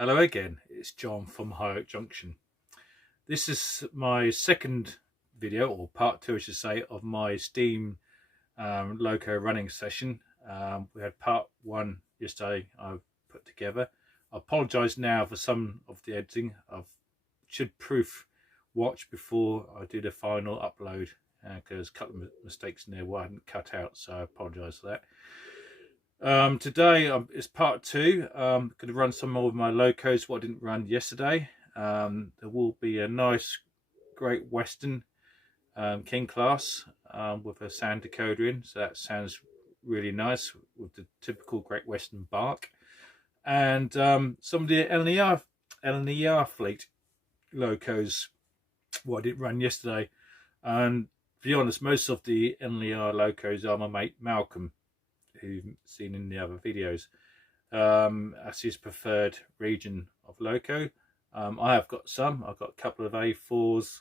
Hello again, it's John from High Oak Junction. This is my second video, or part two I should say, of my Steam loco running session. We had part one yesterday I put together. I apologise now for some of the editing. I should proof watch before I do the final upload because a couple of mistakes in there I hadn't cut out, so I apologise for that. Today it's part two. I'm going to run some more of my locos what I didn't run yesterday. There will be a nice Great Western King class with a sound decoder in, so that sounds really nice with the typical Great Western bark. And some of the LNER fleet locos what I didn't run yesterday. And to be honest, most of the LNER locos are my mate Malcolm, who you've seen in the other videos, as his preferred region of loco. I have got some. I've got a couple of A4s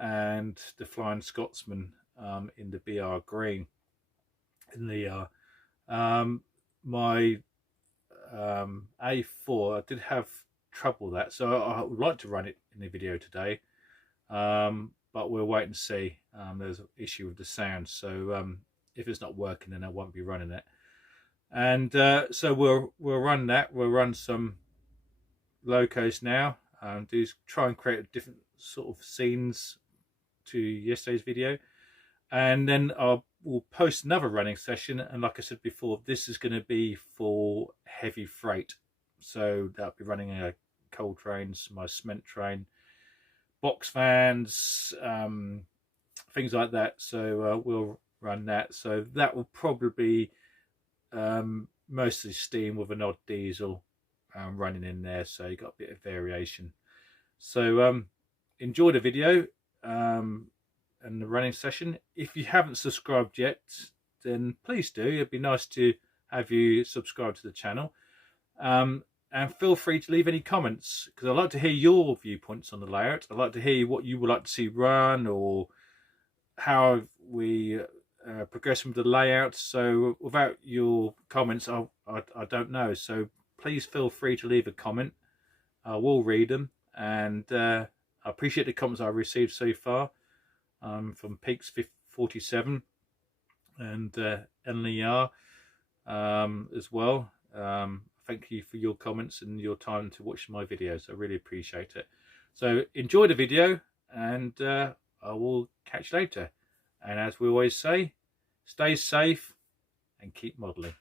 and the Flying Scotsman in the BR green. In the my A4, I did have trouble with that, so I would like to run it in the video today, but we'll wait and see. There's an issue with the sound, so if it's not working, then I won't be running it. And so we'll run that. We'll run some locos now. Try and create a different sort of scenes to yesterday's video, and then we'll post another running session. And like I said before, this is going to be for heavy freight, so that'll be running a coal trains, my cement train, box vans, things like that. So we'll run that. So that will probably be mostly steam with an odd diesel running in there, so you got a bit of variation. So enjoy the video and the running session. If you haven't subscribed yet, then please do. It'd be nice to have you subscribe to the channel, and feel free to leave any comments, because I'd like to hear your viewpoints on the layout. I'd like to hear what you would like to see run, or how we progress with the layout. So without your comments, I don't know. So please feel free to leave a comment. I will read them, and I appreciate the comments I've received so far from Peaks 47 and NLR as well. Thank you for your comments and your time to watch my videos. I really appreciate it. So enjoy the video, and I will catch you later. And as we always say, stay safe and keep modelling.